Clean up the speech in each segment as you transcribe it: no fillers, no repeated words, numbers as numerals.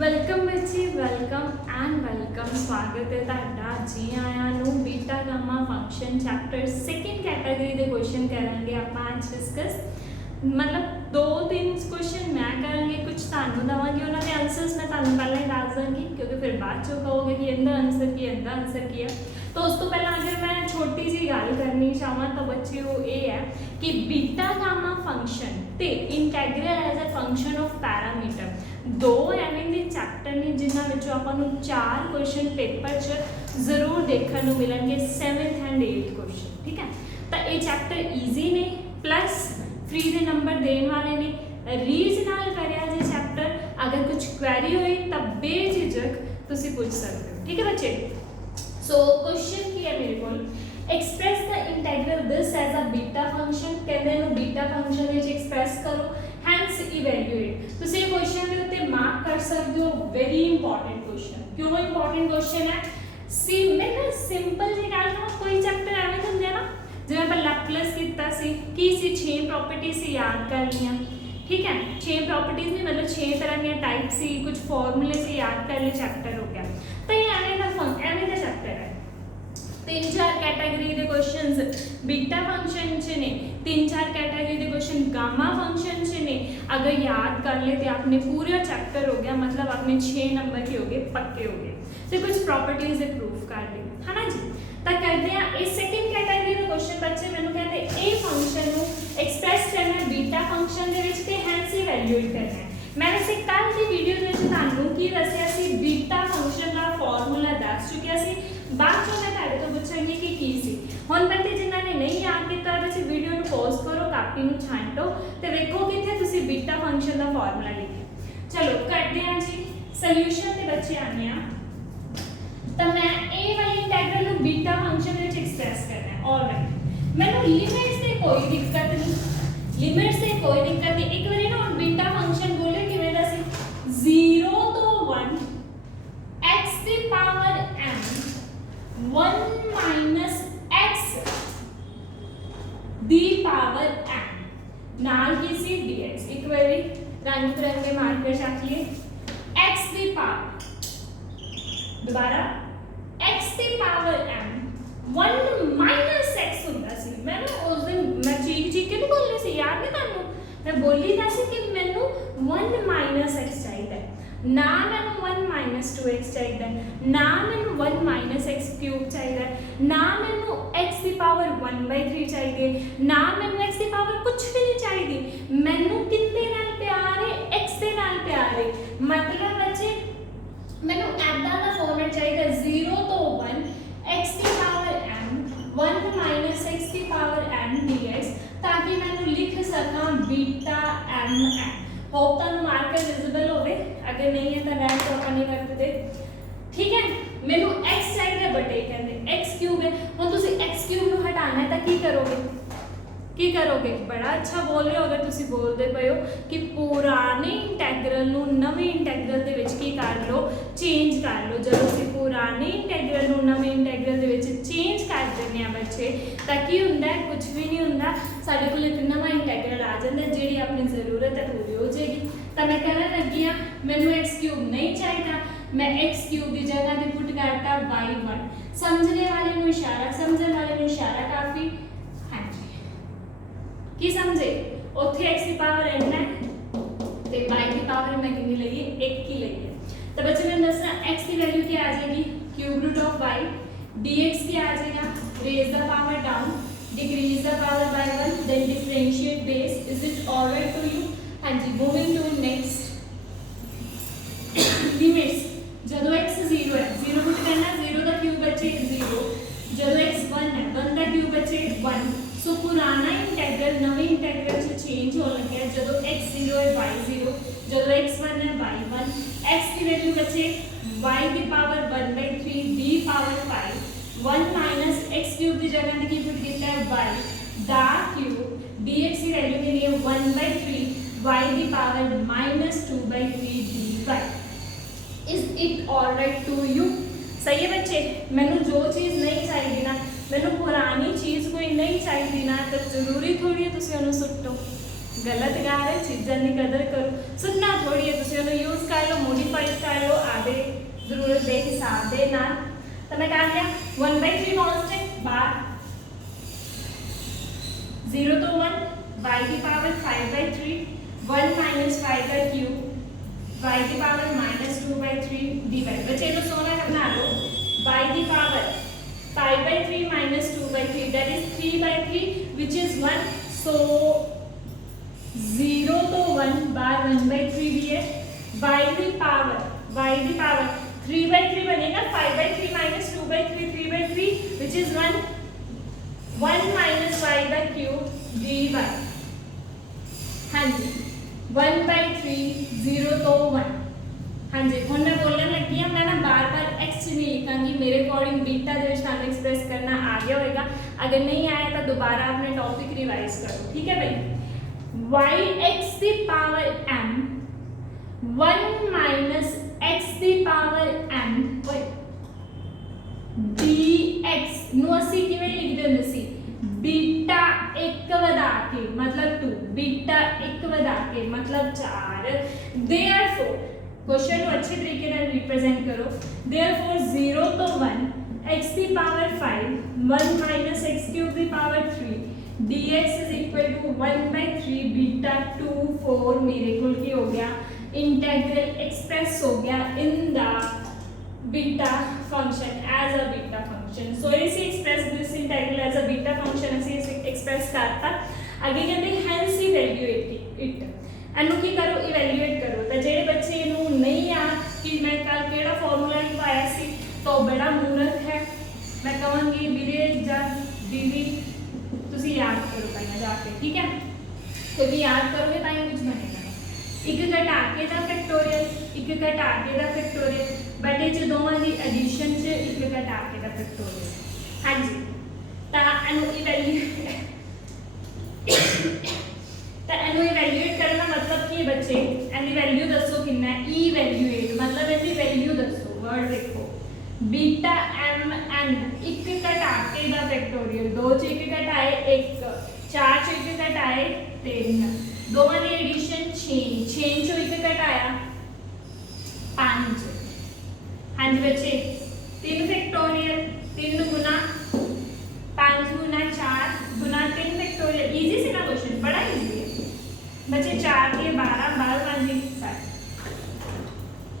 Welcome बच्चे welcome and welcome स्वागत है तुहाडा जी आयां नूं beta gamma function chapter second category के क्वेश्चन करांगे आपां आज डिस्कस मतलब 2-3 क्वेश्चन मैं करांगी कुछ तुहानूं दवांगी उन्हां दे आंसर्स मैं तुहानूं पहले ही दस दूंगी क्योंकि फिर बाद चो कहोगे कि इहदा आंसर की है तो उस तो पहला अगर मैं छोटी जी गल करनी चाहां तो बच्चे वो ये है कि बीटा गामा फंक्शन ते integral as a function of parameter दो एवें दे चैप्टर ने जिन्हां विचों आपां नूं 4 क्वेश्चन पेपर च जरूर देखने को मिलेंगे 7th एंड 8th क्वेश्चन ठीक है तो ये चैप्टर ईजी ने प्लस फ्री के नंबर देने वाले ने रीज नाल करिया जे चैप्टर अगर कुछ क्वेरी हुई तो बेझिझक तुसी पूछ सकते हो ठीक है बच्चे सो क्वेश्चन की है मेरे को express the integral this as a beta function कहते हैं बीटा फंक्शन विच एक्सप्रेस करो हैंस इवैल्यूएट तुसी ये क्वेश्चन के उत्ते मार्क कर सकते हो वेरी इंपॉर्टेंट क्वेश्चन क्यों इंपॉर्टेंट क्वेश्चन है सी मैं ना सिंपल जी गल करूं कोई चैप्टर एवें हुंदे ना जिवें ਆਪਾਂ लैपलेस कीता सी की सी 6 प्रॉपर्टी से याद कर लिया ठीक है 6 प्रॉपर्टीज नहीं मतलब 6 तरह की टाइप सी कुछ फॉर्मूले से याद कर ले चैप्टर हो गया तो ये एवें दा चैप्टर है 3-4 कैटेगरी के क्वेश्चंस बीटा फंक्शन च ने 3-4 कैटेगरी के क्वेश्चन गामा फंक्शन च ने अगर याद कर ले तो आपने पूरा चैप्टर हो गया मतलब आपने 6 नंबर के हो गए पक्के हो गए तो कुछ प्रॉपर्टीज प्रूफ कर ली है ना जी तो करते हैं इस सेकंड कैटेगरी का क्वेश्चन बच्चे मैंने कहते ए फंक्शन को एक्सप्रेस करना बीटा फंक्शन दे विच ते हैंस इवैल्यूएट करना है मैं वैसे कल की वीडियो दे विच तुहानू की दस्सिया सी बीटा फंक्शन का फार्मूला दस चुकिया सी बाद में मैं तुहाडे तो पूछांगी कि की सी हुण बच्चे जिन्हां ने नहीं याद कीता बच्चे वीडियो नू पॉज करो कापी नू छांटो ते वेखो किथे तुसी बीटा फंक्शन का फार्मूला लिखिया चलो करते हैं जी सॉल्यूशन ते बच्चे आने आ तो मैं ए वाली इंटीग्रल को बीटा फंक्शन में एक्सप्रेस करना है ऑलराइट मैंने लिमिट्स से कोई दिक्कत नहीं लिमिट्स से कोई दिक्कत नहीं एक बारी ना बीटा फंक्शन बोले किवें दा सी 0 तो 1 x की power m 1 minus x the power m नाल की सी dx एक बारी रंग बिरंगे मार्कर रख लिए x की पावर दोबारा x की पावर m 1 माइनस x ਹੁੰਦਾ ਸੀ मैं ना उस दिन मैं चीख के नहीं बोलनी सी याद नहीं तानू मैं बोली था सी कि मैनू 1 माइनस x चाहिए ना मैनू 1 माइनस 2x चाहिए ना मैनू 1 माइनस x क्यूब चाहिए ना मैनू x की पावर 1/3 चाहिए ना मैनू x की पावर कुछ भी नहीं चाहिए मैनू कितने नाल प्यार है x दे नाल प्यार है मतलब बच्चे मैंने ऐदा दा फॉर्मेट चाहिए 0 तो 1 x की पावर m 1 माइनस x की पावर m dx ताकि मैं लिख सका बीटा m n होप तक मार्कर विजिबल होवे अगर नहीं है तो मैं तो अपन नहीं करते ठीक है मैंने x चाहिए बटे कहते x क्यूब है हुन तुसी x क्यूब नु हटाना है तो की करोगे बड़ा अच्छा बोल रहे हो अगर तुसी बोलते पे हो कि पुराने इंटैग्रल नु नवे इंटैग्रल दे विच की कर लो चेंज कर लो जब तुसी पुराने इंटैग्रल नु नवे इंटैग्रल दे विच चेंज कर देने आ बच्चे ताकि हुंदा है कुछ भी नहीं हुंदा साडे कोल एक नवा इंटैग्रल आ जांदा है जेडी अपनी जरूरत है पूरी हो जाएगी तो मैं कहने लगी हां मैनू x क्यूब नहीं चाहिए मैं x क्यूब की जगह पे पुट करता y1 समझने वाले नु इशारा काफी की समझे ओथे x की पावर n है ते y की पावर मैं कितनी लई है 1 की लई है तो बच्चे मैंने दसना x की वैल्यू क्या आ जाएगी cube root of y dx क्या आ जाएगा raise the power down decrease the power by 1 then differentiate base is it alright to you हां जी मूविंग टू नेक्स्ट लिमिट्स जब x 0 है 0 पुट करना 0 का क्यूब बचे 0 जब x 1 है 1 का क्यूब बचे 1 सो पुराना इंटैग्रल नवे इंटैग्रल से चेंज हो लगे जब x 0 है y 0 जब x 1 है y 1 x की वैल्यू बचे y की power 1/3 d power 5 1 minus x cube की जगह पे की पुट किया है y दा क्यूब dx की वैल्यू के लिए 1/3 y की power -2/3 dy is it alright to you सही है बच्चे मैनू जो चीज़ नहीं चाहिए ना मैनू पुरानी चीज़ कोई नहीं चाहिए ना तो जरूरी थोड़ी है तुसी उन्हें सुट्टो गलत गा रहे चीज़ों की कदर करो सुनना थोड़ी है तुसी उन्हें यूज़ कर लो मोडिफाई कर जरूरत के हिसाब के नाल तो मैं कर लिया 1/3 कांस्टेंट बाहर 0 तो 1 y की पावर 5/3 1 माइनस 5/3 y की पावर -2/3 dy बच्चे तो सोना बना लो y की power 5/3 minus 2/3 that is 3/3 which is 1 so 0 तो 1 बार 1/3 भी है y की पावर 3/3 बनेगा 5/3 minus 2/3 3/3 which is 1 minus y का cube dy हाँ जी 1/3 0 तो 1 हाँ जी हुण मैं बोलने लगी हाँ मैं ना बार बार एक्स नहीं लिखांगी मेरे अकॉर्डिंग बीटा दे विच तुहानूं एक्सप्रैस करना आ गया होगा अगर नहीं आया तो दोबारा अपने टॉपिक रिवाइज करो ठीक है भाई y x की पावर m 1 माइनस x की पावर m dx ਨੂੰ ਅਸੀਂ ਕਿਵੇਂ ਲਿਖਦੇ ਹੁੰਦੇ ਸੀ बीटा 1 ਵਧਾ ਕੇ मतलब 2 बीटा 1 ਵਧਾ ਕੇ मतलब 4 therefore क्वेश्चन को अच्छे तरीके से रिप्रेजेंट करो therefore 0 तो 1 x की पावर 5 1 minus x cube की power 3 dx is equal to 1/3 beta 2 4 मेरे को की हो गया इंटीग्रल एक्सप्रेस हो गया in the beta function as a beta function so इसी express this integral as a beta function ਅਸੀਂ एक्सप्रेस करता आगे कहते hence evaluate it ਇਹਨੂੰ ਕੀ ਕਰੋ ਇਵੈਲੂਏਟ ਕਰੋ ਤਾਂ ਜਿਹੜੇ ਬੱਚੇ ਨੂੰ ਨਹੀਂ ਯਾਦ ਕਿ ਮੈਂ ਕੱਲ ਕਿਹੜਾ ਫਾਰਮੂਲਾ ਲਿਖਵਾਇਆ ਸੀ ਤਾਂ ਬੜਾ ਮੂਰਖ ਹੈ ਮੈਂ ਕਹਾਂਗੀ ਵੀਰੇ ਜਾਂ ਦੀਦੀ ਤੁਸੀਂ ਯਾਦ ਕਰੋ ਪਹਿਲਾਂ ਜਾ ਕੇ ਠੀਕ ਹੈ ਕਿਉਂਕਿ ਯਾਦ ਕਰੋਗੇ ਤਾਂ ਹੀ ਕੁਝ ਬਣੇਗਾ ਇੱਕ ਘਟਾ ਕੇ ਦਾ ਫੈਕਟੋਰੀਅਲ ਇੱਕ ਘਟਾ ਕੇ ਦਾ ਫੈਕਟੋਰੀਅਲ ਬਟ ਇਹ ਚ ਦੋਵਾਂ ਦੀ ਐਡੀਸ਼ਨ ਚ ਇੱਕ ਘਟਾ ਕੇ ਦਾ ਫੈਕਟੋਰੀਅਲ ਹਾਂਜੀ ਤਾਂ ਇਹਨੂੰ ਇਵੈਲੂਏਟ तो एनु इवैल्यूएट करना मतलब कि बच्चे एनी वैल्यू दसो कितना है इवैल्यूएट मतलब एनी वैल्यू दसो वर्ड देखो बीटा m n एक घटा के दा फैक्टोरियल 2 च एक घटाए 1 4 च एक घटाए 3 दोवां दी एडिशन 6 6 चो एक घटाया 5 हां जी बच्चे 3 फैक्टोरियल 3 गुना 5 गुना 4 गुना 3 फैक्टोरियल इजी से ना क्वेश्चन बड़ा इजी है बच्चे 4 के 12 12 5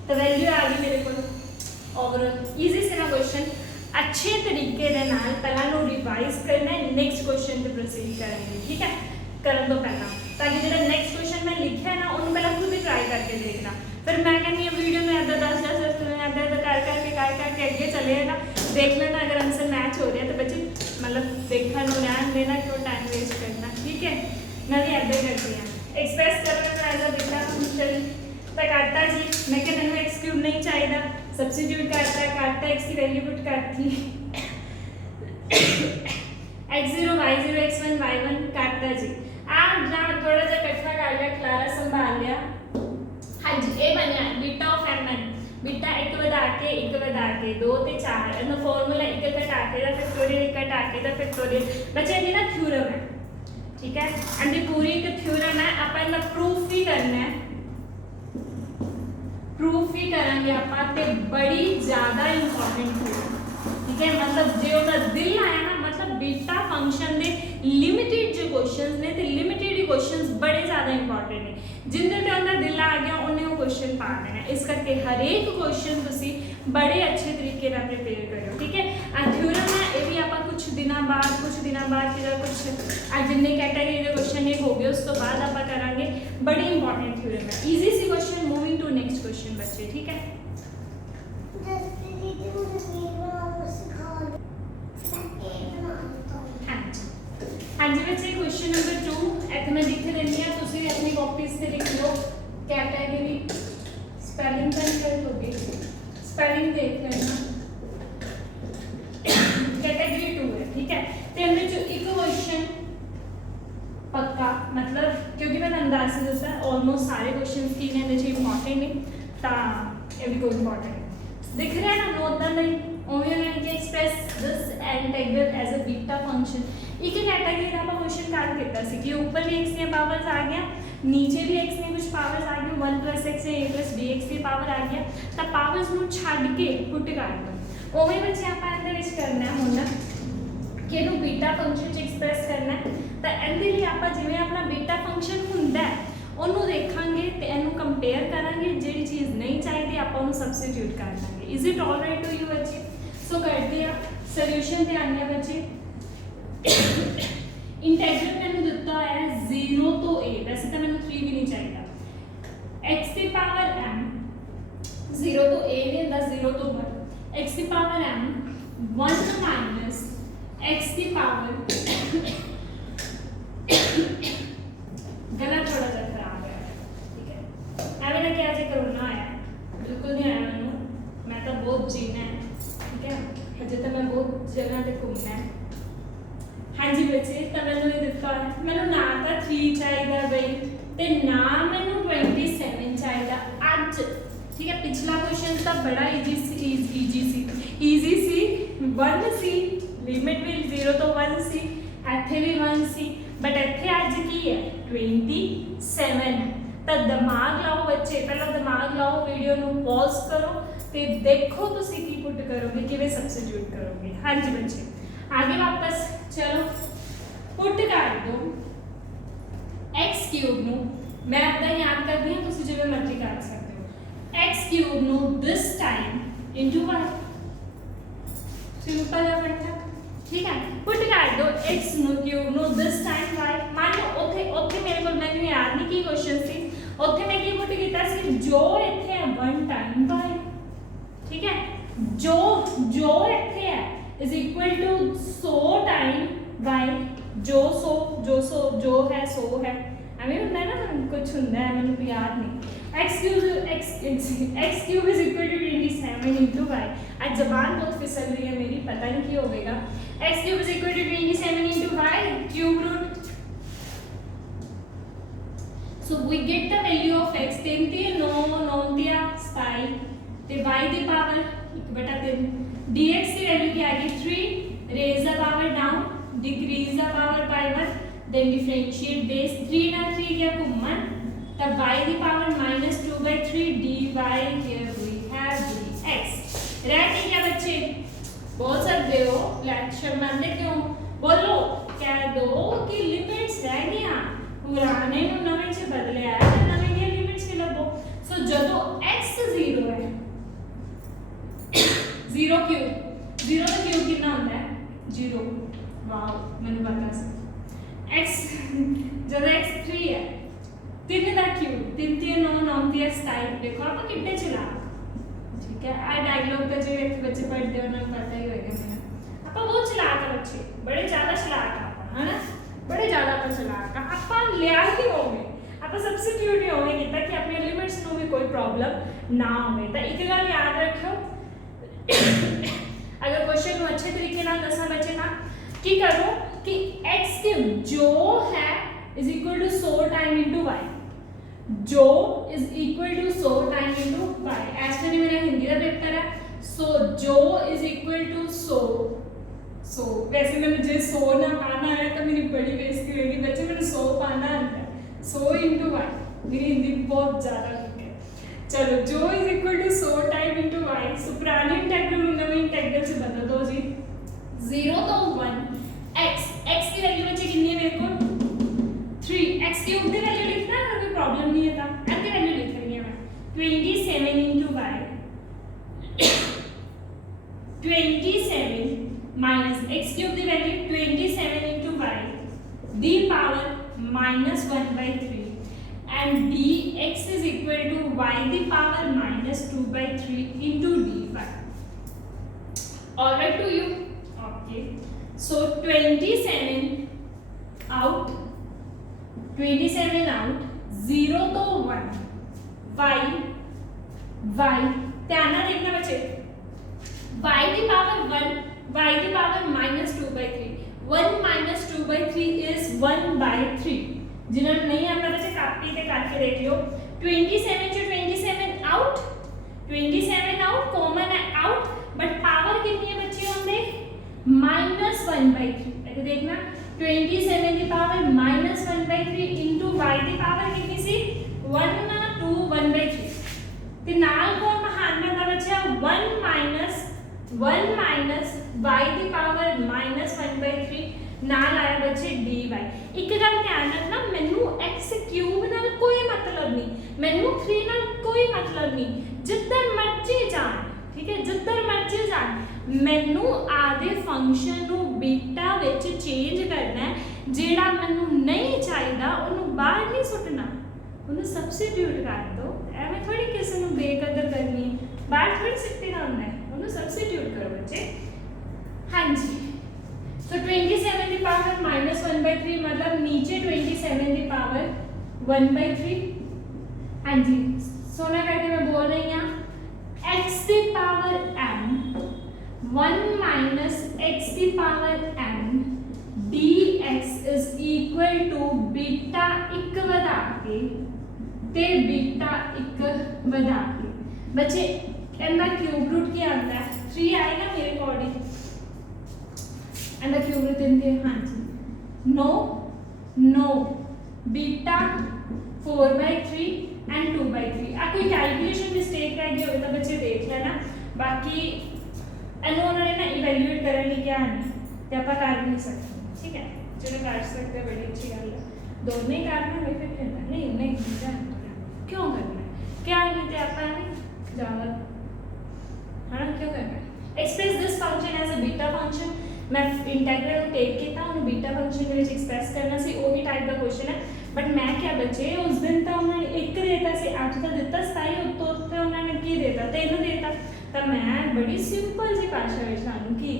तो वैल्यू आ गई मेरे को ओवरऑल इजी से ना क्वेश्चन अच्छे तरीके दे नाल पहला नो रिवाइज करना है नेक्स्ट क्वेश्चन पे प्रोसीड करेंगे ठीक है करन तो पहला ताकि जो नेक्स्ट क्वेश्चन मैं लिखा है ना उन पहला खुद ही ट्राई करके देखना फिर मैं कहनी है वीडियो में ऐसा 10 ऐसा करके अगे चले ना देख लेना अगर आंसर मैच हो रहा है तो बच्चे मतलब देखने को ध्यान देना क्यों टाइम वेस्ट करना ठीक है मैं भी ऐसा करती हूँ एक्सप्रेस करना एज अ बीटा फंक्शन तो काटता जी मैं क्या तेन एक्स क्यूब नहीं चाहिए सब्सिट्यूट करता काटता एक्स की वैल्यू पुट करती x0 y0 x1 y1 काटता जी आप जहाँ थोड़ा सा कट्ठा कर लिया क्लास संभाल लिया हाँ जी ये बनया बीटा ऑफ mn बीटा 1 ਵਧਾ के 2 ਤੇ 4 ਇਹਦਾ ਫਾਰਮੂਲਾ 1 ਘਟਾ ਕੇ ਦਾ ਫੈਕਟੋਰੀਅਲ 1 ਘਟਾ ਕੇ ਦਾ ਫੈਕਟੋਰੀਅਲ ਬੱਚੇ ਇਹ ਨਾ ਥਿਊਰਮ ਹੈ ठीक है एंड ये पूरी एक थ्योरम है अपन ना प्रूफ भी करना है प्रूफ भी करेंगे अपन ते बड़ी ज्यादा इंपॉर्टेंट थ्योरम ठीक है मतलब जो ना दिल आया ना मतलब बीटा फंक्शन दे लिमिटेड जो क्वेश्चंस ने ते लिमिटेड ही क्वेश्चंस बड़े ज्यादा इंपॉर्टेंट ने जिंदे ते अंदर दिल आ गया उन्हें वो क्वेश्चन पा देना इस करके हर एक क्वेश्चन तुसी बड़े अच्छे तरीके ना प्रिपेयर करो ठीक है आ थ्योरम है ये भी अपन कुछ दिनों बाद फिर कुछ आज जिन्ने कैटेगरी के क्वेश्चन ये हो गए उस तो बाद आप करांगे बड़ी इंपॉर्टेंट थ्योरम है इजी सी question moving to next question बच्चे ठीक है हाँ जी बच्चे क्वेश्चन नंबर 2 एक मैं लिख देनी है तुसी अपनी कॉपीज से लिख लो कैटेगरी स्पेलिंग कर दोगे स्पेलिंग देख लेना कैटेगरी 2 है ठीक है तो हमने जो एक क्वेश्चन पक्का मतलब क्योंकि मैं अंदाज से दसा ऑलमोस्ट सारे क्वेश्चंस की ने इंपोर्टेंट ने ता ये भी कोई इंपोर्टेंट दिख रहा है ना उदा नहीं उवें उन्होंने कि express this integral as a beta function. एक कैटेगरी का आप क्वेश्चन कर दिता सी कि ऊपर भी x दी पावर्स आ गया, नीचे भी x ने कुछ पावर्स आ गई 1 + x a + bx की पावर आ गया, तो पावर्स ਨੂੰ ਛੱਡ ਕੇ ਪੁੱਟ ਕਰ ਦੋ। ਉਵੇਂ ਬੱਚੇ ਆਪਾਂ ਇਹਦੇ ਵਿੱਚ ਕਰਨਾ ਹੁੰਦਾ ਕਿ ਇਹਨੂੰ ਬੀਟਾ ਫੰਕਸ਼ਨ ਚ ਐਕਸਪ੍ਰੈਸ ਕਰਨਾ ਹੈ, ਤਾਂ ਇਹਦੇ ਲਈ ਆਪਾਂ ਜਿਵੇਂ ਆਪਣਾ ਬੀਟਾ ਫੰਕਸ਼ਨ ਹੁੰਦਾ ਹੈ ਉਹਨੂੰ ਦੇਖਾਂਗੇ ਤੇ ਇਹਨੂੰ ਕੰਪੇਅਰ ਕਰਾਂਗੇ, ਜਿਹੜੀ ਚੀਜ਼ ਨਹੀਂ ਚਾਹੀਦੀ ਆਪਾਂ ਉਹਨੂੰ ਸਬਸਟੀਟਿਊਟ ਕਰ ਦਾਂਗੇ। Is it all right to you ਬੱਚੇ? ਸੋ ਕਰਦੇ ਆ ਸੋਲੂਸ਼ਨ ਤੇ ਆਉਂਦੇ ਆ ਬੱਚੇ। इंटेग्रल मैंने दिता है 0 तो a, वैसे तो मैंने 3 भी नहीं चाहिए। x की पावर m 0 तो a नहीं होता 0 तो 1, x की पावर m 1 माइनस x की पावर गला थोड़ा सा खराब है, ठीक है। एवं ना क्या जे करना है, बिल्कुल नहीं आया मैं तो बहुत जीना है, ठीक है। अजे तो मैं बहुत जगह पे घूमना है। हाँ जी बच्चे, तो मैंने ये दिता है, मैंने ना तो 3 चाहिए बई ते ना मैंने 27 चाहिए अज, ठीक है। पिछला क्वेश्चन तो बड़ा इजी सी 1 सी लिमिट भी 0 तो 1 सी, इत्थे भी 1 सी, बट इत्थे अज की है 27 है। तो दिमाग लाओ बच्चे, पहला दिमाग लाओ, वीडियो नू पॉज करो ते देखो तुसी की पुट करोगे, किवें सब्सटीट्यूट करोगे। हाँ जी बच्चे, आगे वापस चलो पुट कर दो x³ नु, मैं अपना याद कर दी तुसी जिवें मर्जी कर सकते हो। x³ नु this time into y, simple है बेटा, ठीक है। पुट कर दो x³ नु दिस टाइम y। मान लो ओथे मेरे को मैंने याद नहीं की क्वेश्चन सी, ओथे मैं की पुट कीता सी जो इथे है 1 टाइम y, ठीक है। जो इथे है is equal to 100 time y, जो है सो है, हमें होता है ना कुछ होता है मैंने याद नहीं। x³ is equal to 27 into y। आज जबान बहुत फिसल रही है मेरी, पता नहीं क्या होगा। x³ is equal to 27 into y cube root, so we get the value of x 3 9 दिया 5 ते y दी पावर 1/3, dx की वैल्यू क्या आ गई 3, raise the power down, decrease the power by 1, then differentiate base 3 ना 3 क्या घुमन, तब y दी power -2/3 dy, here we have dx। रह गई क्या बच्चे? बोल सकते हो, लेक्चर मानते क्यों? बोलो, कह दो कि लिमिट्स रह गई, पुराने नु नवे च बदलिया है, नवे दी लिमिट्स के लबो। सो जदों x 0 है, 0 का क्यूब कितना होता है 0, वाओ मैंने पता सी। x जब x 3 है 3 का क्यूब 3 3 9 9 3 27, देखो आप कितने चला, ठीक है। आ डायलॉग का जो एक बच्चे पढ़ते हो ना पता ही होगा मेरा, आप बहुत चलाक है बच्चे, बड़े ज्यादा चलाक है ना, बड़े ज्यादा पर चलाक आप लिया ही होंगे, आप सब्स्टिट्यूट ही होंगे ताकि अपने लिमिट्स नु भी कोई प्रॉब्लम ना होवे। तो एक गल याद रखो, अगर क्वेश्चन को अच्छे तरीके ना दसा बच्चे ना की करो कि x³ जो है is equal to 100 time into y, जो is equal to 100 time into y। ऐसे नहीं मेरा हिंदी का पेपर है, सो जो इज इक्वल टू 100 वैसे मैंने जो 100 ना पाना है तो मेरी बड़ी बेइज्जती होगी बच्चे, मैंने 100 पाना है 100 इनटू y, मेरी हिंदी बहुत ज्यादा ठीक है। चलो जो is equal to 100 time into y, so पुराने इंटीग्रल को नए इंटीग्रल से बदल दो जी, 0 तो 1 x की वैल्यू बच्चे कितनी है मेरे को 3, x³ की वैल्यू लिखना है, कोई प्रॉब्लम नहीं है, था x की वैल्यू लिख रही है मैं 27 इनटू y, 27 माइनस x³ की वैल्यू 27 इनटू y दी power -1/3 and dx is equal to y the power -2/3 into dy. All right to you? Okay. So 27 out, 0 to 1, y ध्यान ना देखना बच्चे, y की पावर 1, y की पावर -2/3, 1 -2/3 is 1/3। जिन्होंने नहीं आता बच्चे कॉपी पे करके देख लो। 27 से 27 आउट, 27 आउट, कॉमन है 1/3। ਇਹ ਦੇਖना 27 ਦੀ ਪਾਵਰ -1/3 into y ਦੀ ਪਾਵਰ ਕਿੰਨੀ ਸੀ 1 2 1/3 ਤੇ ਨਾਲ ਕੋਣ ਮਹਾਨ ਬਣਦਾ ਬੱਚਾ 1 minus y ਦੀ ਪਾਵਰ -1/3 ਨਾਲ ਆਇਆ ਬੱਚੇ dy। ਇੱਕ ਗੱਲ ਧਿਆਨ ਰੱਖਣਾ ਮੈਨੂੰ x ਕਿਊਬ ਨਾਲ ਕੋਈ ਮਤਲਬ ਨਹੀਂ, ਮੈਨੂੰ 3 ਨਾਲ ਕੋਈ ਮਤਲਬ ਨਹੀਂ, ਜਿੱਧਰ ਮਰਜ਼ੀ ਜਾਣ, ਠੀਕ ਹੈ, ਜਿੱਧਰ ਮਰਜ਼ੀ ਜਾਣ, ਮੈਨੂੰ ਆਦੇ ਫੰਕਸ਼ਨ ਨੂੰ ਬੀਟਾ ਵਿੱਚ ਚੇਂਜ ਕਰਨਾ ਹੈ। ਜਿਹੜਾ ਮੈਨੂੰ ਨਹੀਂ ਚਾਹੀਦਾ ਉਹਨੂੰ ਬਾਹਰ ਨਹੀਂ ਸੁੱਟਣਾ, ਉਹਨੂੰ ਸਬਸਟੀਟਿਊਟ ਕਰ ਦੋ। ਐਵੇਂ ਥੋੜੀ ਕਿਸੇ ਨੂੰ ਬੇਕਦਰ ਕਰਨੀ ਹੈ, ਬਾਹਰ ਥੋੜੀ ਸਿੱਟਣਾ ਹੁੰਦਾ ਹੈ, ਉਹਨੂੰ ਸਬਸਟੀਟਿਊਟ ਕਰੋ ਬੱਚੇ। ਹਾਂਜੀ सो 27 ਦੀ ਪਾਵਰ -1/3 मतलब नीचे 27 ਦੀ ਪਾਵਰ 1/3। हाँ जी सोना करके मैं बोल रही हूँ x की पावर m 1 minus x की power m dx is equal to beta 1 ਵਧਾ ਕੇ ਤੇ बीटा 1 ਵਧਾ के। बच्चे इनका क्यूब रूट क्या आता है 3 आएगा मेरे according and the cube root in the हाँ जी no बीटा 4/3 and 2/3। आ कोई कैलकुलेशन मिस्टेक रह गई हो तो बच्चे देख लेना, बाकी इन्होंने उन्होंने ना इवैल्यूएट करने की क्या नहीं ते आप कर नहीं सकते, ठीक है, जो कर सकते बड़ी अच्छी गल है, दोनों ही करना है फिर करना नहीं उन्हें क्यों करना है, क्या नहीं ते आप ज़्यादा हाँ क्यों करना है। Express this function as a beta function, मैं इंटीग्रल को टेक किया उन्होंने बीटा फंक्शन के एक्सप्रैस करना सी, वही टाइप का क्वेश्चन है। बट मैं क्या बच्चे उस दिन तो उन्होंने 1 देता सी 8 का दिता 27 उत्तों तो उन्होंने की देता 3 देता, तो मैं बड़ी सिंपल जी भाषा में सानू की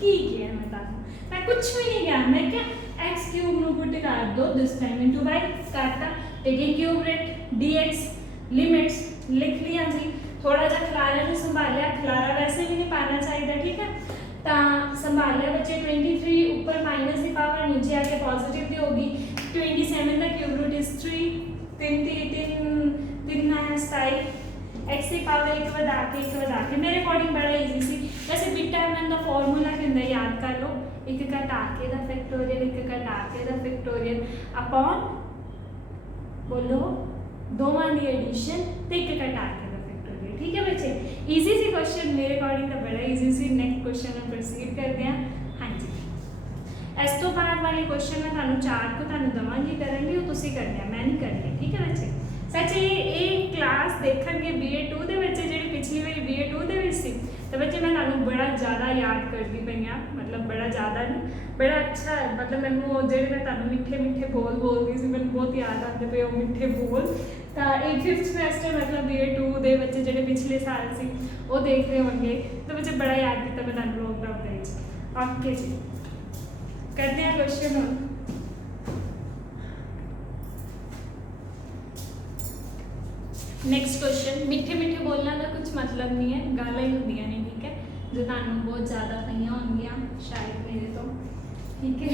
किया मैं कुछ भी नहीं किया, मैं क्या x क्यूब नु पुट कर दो दिस टाइम इनटू y करता, taking cube root dx limits लिख लिया जी। थोड़ा जा खलारा नु संभालिया, खलारा वैसे भी नहीं पाना चाहिए, ठीक है, तो संभालिया बच्चे 23 ऊपर माइनस की पावर नीचे आके पॉजिटिव की होगी। 27 का क्यूब रूट इज 3 3 है 27 x की पावर 1 ਵਧਾ के मेरे अकॉर्डिंग बड़ा इजी सी। वैसे बीटा एम का फॉर्मूला क्या होता है याद कर लो, 1 घटा के दा फैक्टोरियल 1 घटा के दा फैक्टोरियल अपॉन बोलो दोवां दी एडिशन ते 1 घटा के दा फैक्टोरियल, ठीक है बच्चे, इजी सी क्वेश्चन मेरे अकॉर्डिंग तो बड़ा इजी सी। नेक्स्ट क्वेश्चन में प्रोसीड करते हैं। हाँ जी इस तो बाद वाले क्वेश्चन में थानू 4 को थानू दवांगी करेंगे वो तुसी करनी है, मैं नहीं करनी, ठीक है बच्चे। सच ये क्लास देखणगे BA2 दे बच्चे जेडी पिछली वाली BA2 दे विच सी, तो बच्चे मैं थानू बड़ा ज़्यादा याद करती पई हां, मतलब बड़ा ज़्यादा नहीं बड़ा अच्छा है, मतलब मैनू जेडे मैं थानू मिठे मिठे बोल बोलती सी मैनू बहुत याद आते पे वो मिठे बोल। तो एक 5th सेमेस्टर मतलब BA2 दे बच्चे जेडे पिछले साल सी वो देख रहे होंगे, तो बच्चे बड़ा याद किया मैं थानू लॉकडाउन दे विच। ओके जी करते हैं क्वेश्चन। नेक्स्ट क्वेश्चन, मिठे मिठे बोलना का कुछ मतलब नहीं है, गाला ही होंदियां ने, ठीक है, जो थानू बहुत ज़्यादा पई होंगियां शायद मेरे तो, ठीक है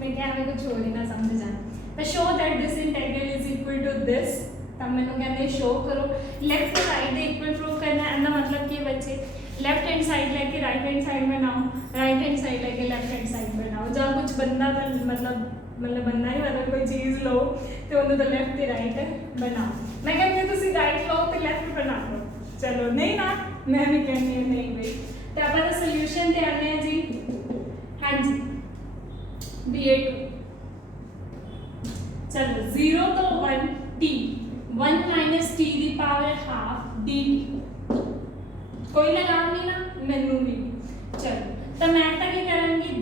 मैं क्या मैं कुछ और ही ना समझ जाना। तो show that this integral is equal to this, तब मैंने कहते शो करो left to right equal prove करना है, मतलब कि बच्चे लेफ्ट हैंड साइड लेके राइट हैंड साइड बनाओ, राइट हैंड साइड लेके लेफ्ट हैंड साइड बनाओ, जहाँ कुछ बंदा मतलब बनना ही मतलब कोई चीज़ लो तो उन्हें तो लेफ्ट ते राइट बनाओ। मैं कहती हूँ तुसी राइट लो तो लेफ्ट बना लो, चलो नहीं ना मैं भी कहनी है नहीं भाई। तो आप सोल्यूशन ते आने हैं जी। हाँ जी BA2 चलो 0 तो 1 t 1 minus t की पावर हाफ dt, कोई लगाम नहीं ना मैनू भी। चलो तो मैं तो क्या करूँगी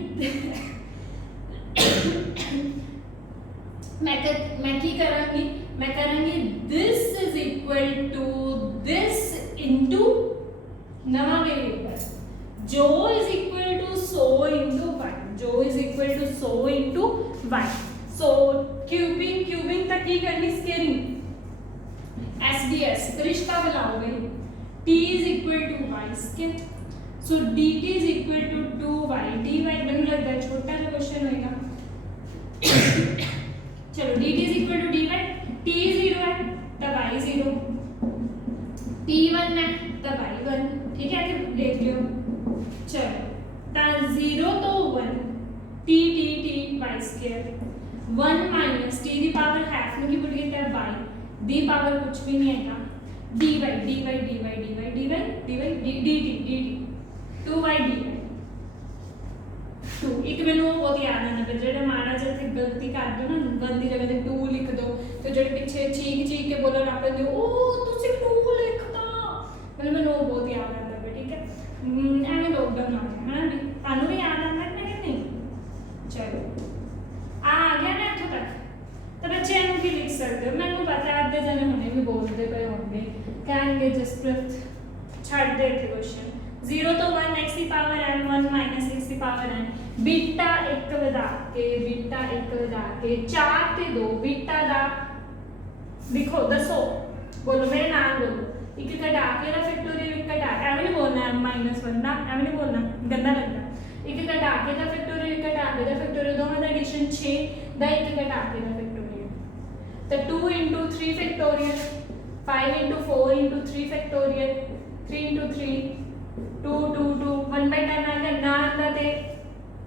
मैं की करूँगी मैं करूँगी this is equal to this into नवा वेरिएबल जो is equal to so into y, जो is equal to so into y। So cubing तक की करनी स्केलिंग SDS तो रिश्ता बनाओगे t is equal to y scale, so dt is equal to 2y dy, मैंने लगता है छोटा सा क्वेश्चन होगा। चलो dt is equal to dy, t 0 है तब y 0, t 1 है तब y 1, ठीक है कि देख लियो। चलो ता 0 तो 1 T T T Y square 1 minus T दी पावर हाफ में की बोल गया वाई दी पावर कुछ भी नहीं है dy dy dy dy dy dy dy dy dt 2y dy 2 एक मैंने बहुत याद आना पे जेड़ा माड़ा जे थे गलती कर दो ना 1 दी जगह ते 2 लिख दो तो जेड़े पीछे चीख चीख के बोलन आप दे ओ तुसी 2 लिखता मतलब मैंने वो बहुत याद आता पे ठीक है एਵੇਂ लॉकडाउन आ गया है ना तानू भी याद आता है कि नहीं चलो आ गया ना इत्थों तक तो बच्चे एनु की लिख सकते हो मैंने पता है आधे जने हुणे भी बोलते पे होंगे कहेंगे जसप्रीत छाड़ दे थे क्वेश्चन 0 तो 1 x की पावर n 1 माइनस x की पावर n बीटा 1 ਵਧਾ ਕੇ 4 ਤੇ 2 बीटा ਦਾ ਲਿਖੋ ਦੱਸੋ ਬੋਲੋ ਮੇਰੇ ਨਾਲ ਬੋਲੋ ਇੱਕ ਘਟਾ ਕੇ ਦਾ ਫੈਕਟੋਰੀਅਲ ਇੱਕ ਘਟਾ ਐਵੇਂ ਨਹੀਂ ਬੋਲਣਾ -1 ਨਾ ਐਵੇਂ ਨਹੀਂ ਬੋਲਣਾ ਗੰਦਾ ਲੱਗਦਾ ਇੱਕ ਘਟਾ ਕੇ ਦਾ ਫੈਕਟੋਰੀਅਲ ਇੱਕ ਘਟਾ ਕੇ ਦਾ ਫੈਕਟੋਰੀਅਲ ਦੋਵਾਂ ਦਾ ਐਡੀਸ਼ਨ 6 ਦਾ ਇੱਕ ਘਟਾ ਕੇ ਦਾ ਫੈਕਟੋਰੀਅਲ तो 2 into 3 factorial 5 into 4 into 3 factorial 3 into 3 2 2 2 1 by 10 आ गया ना आता ते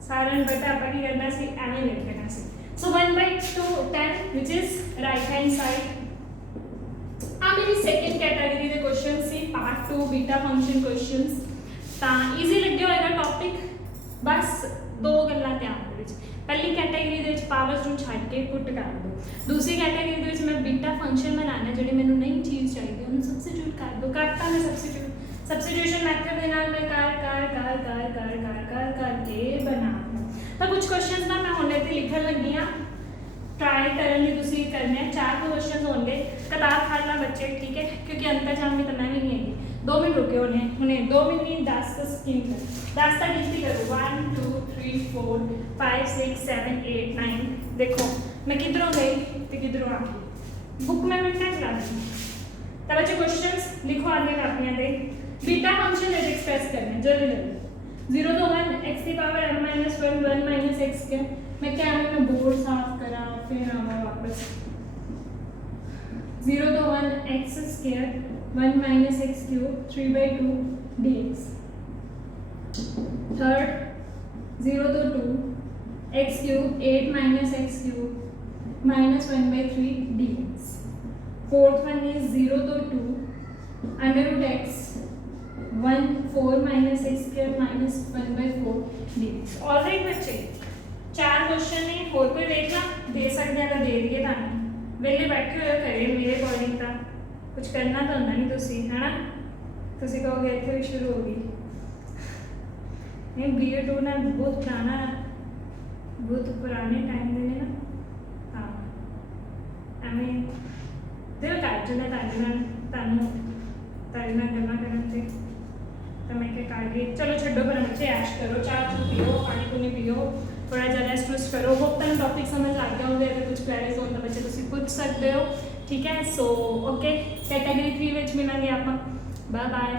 सारा बटा ਆਪਾਂ ਕੀ ਕਰਨਾ ਸੀ ਐਵੇਂ ਲਿਖ ਲੈਣਾ ਸੀ so 1 by 2 10 which is right hand side ਆ ਮੇਰੀ ਸੈਕੰਡ ਕੈਟਾਗਰੀ ਦੇ ਕੁਐਸਚਨ ਸੀ ਪਾਰਟ 2 ਬੀਟਾ ਫੰਕਸ਼ਨ ਕੁਐਸਚਨਸ ਤਾਂ ਈਜ਼ੀ ਲੱਗਿਆ ਹੋਏਗਾ ਟੌਪਿਕ ਬਸ ਦੋ ਗੱਲਾਂ ਧਿਆਨ ਦੇ ਵਿੱਚ ਪਹਿਲੀ ਕੈਟਾਗਰੀ ਦੇ ਵਿੱਚ ਪਾਵਰਸ ਨੂੰ ਛੱਡ ਕੇ ਪੁੱਟ ਕਰ ਦਿਓ दूसरी कैटेगरी ਦੇ ਵਿੱਚ ਮੈਂ ਬੀਟਾ ਫੰਕਸ਼ਨ ਬਣਾਉਣਾ ਜਿਹੜੀ ਮੈਨੂੰ ਨਈ ਚੀਜ਼ ਚਾਹੀਦੀ ਉਹਨੂੰ ਸਬਸਟੀਟਿਊਟ ਕਰ ਦੋ ਕਰਤਾ ਮੈਂ ਸਬਸਟੀਟਿਊਸ਼ਨ ਮੈਥਡ ਦੇ ਨਾਲ ਮੈਂ ਕਰਕੇ ਬਣਾਉਣਾ ਤਾਂ ਕੁਝ ਕੁਐਸਚਨਸ ਨਾ ਮੈਂ ਹੁਣ ਇੱਥੇ ਲਿਖਣ ਲੱਗੀ ਆ ट्राई करने लिए तुसी करने 4 क्वेश्चन होंगे किताब फाड़ना बच्चे ठीक है क्योंकि अंतर जाम में तो मैं भी नहीं आएगी 2 मिनट रुके होने 2 मिनट नहीं 10 का स्कीम कर 10 तक गिनती करो 1 2 3 4 5 6 7 8 9 देखो मैं किधरों गई तो किधरों आ गई बुक में मिलना चला दी तब बच्चे क्वेश्चंस लिखो आगे कापियां दे बीटा फंक्शन है एक्सप्रेस करना जल्दी जल्दी 0 तो 1 x की पावर m - 1 1 - x के मैं क्या मैं बोर्ड साफ करा फिर आवा वापस 0 तो 1 x square 1 - x cube 3/2 dx third 0 तो 2 x cube 8 - x cube -1/3 dx fourth one is 0 तो 2 √x 1 4 - x square -1/4 dx alright बच्चे 4 क्वेश्चन ने और कोई देखना दे सकते हैं तो दे दिए तानी वेले बैठे हुए करे मेरे अकॉर्डिंग तो कुछ करना तो होंदा नहीं तुसी है ना तुसी कहोगे इत्थे भी शुरू हो गई नहीं BA2 ना बहुत पुराने टाइम दे ने ना हाँ एवें दिल कर जंदा तानू गल्लां करन ते तो मैं क्या कर गई चलो छड्डो पर बच्चे ऐश करो चाह पियो पानी पुनी पियो थोड़ा जरा रेस्ट वेस्ट करो होप तुम टॉपिक समझ लग गया होगा अगर कुछ क्वेरीज हो तो बच्चे तुम पूछ सकते हो ठीक है सो ओके कैटेगरी 3 में मिलेंगे आप बाय बाय।